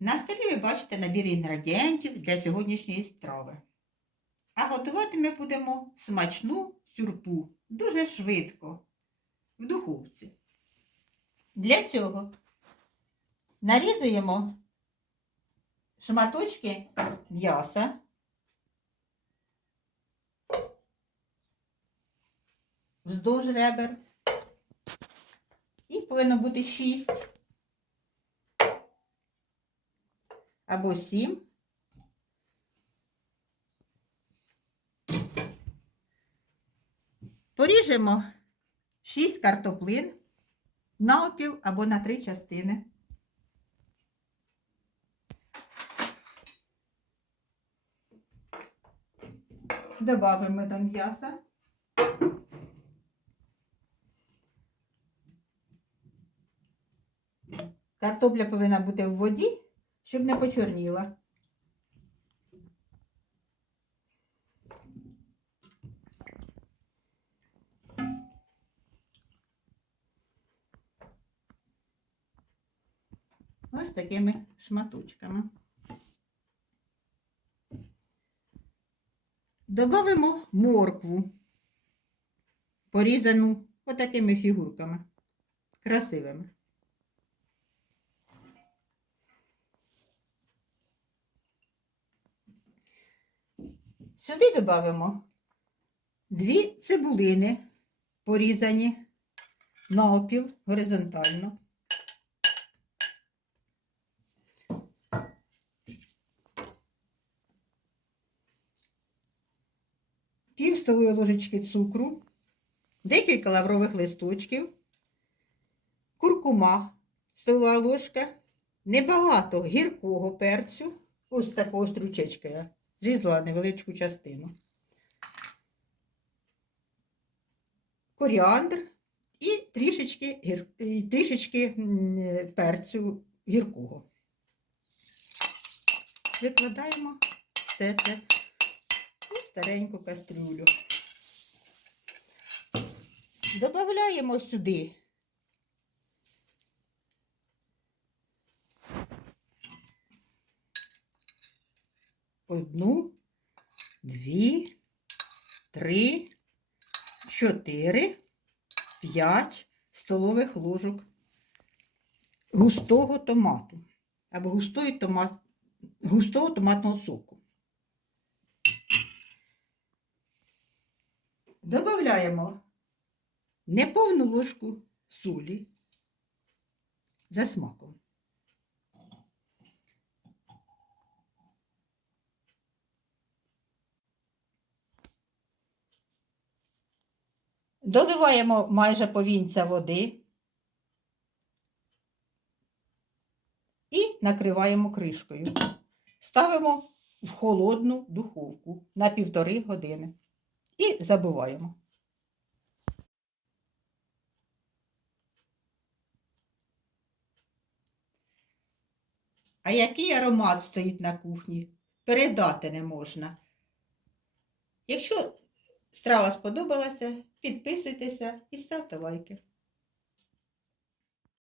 На столі ви бачите набір інгредієнтів для сьогоднішньої страви. А готувати ми будемо смачну сюрпу дуже швидко в духовці. Для цього нарізуємо шматочки м'яса. Вздовж ребер. І повинно бути 6 або 7. Поріжемо 6 картоплин на опіл або на три частини. Добавимо до м'яса. Картопля повинна бути в воді, щоб не почорніла. Ось такими шматочками. Добавимо моркву, порізану отакими фігурками, красивими. Сюди додамо дві цибулини, порізані навпіл горизонтально. Пів столової ложечки цукру, декілька лаврових листочків, куркума, столова ложка, небагато гіркого перцю, ось такого стручечка я зрізала невеличку частину. Коріандр і трішечки, гір... і трішечки перцю гіркого. Викладаємо все це у стареньку кастрюлю. Додаємо сюди одну, дві, три, чотири, п'ять столових ложок густого томату або густої томат... густого томатного соку. Добавляємо неповну ложку солі за смаком. Доливаємо майже повінця води і накриваємо кришкою. Ставимо в холодну духовку на півтори години і забуваємо. А який аромат стоїть на кухні? Передати не можна. Якщо страва сподобалася, підписуйтеся і ставте лайки.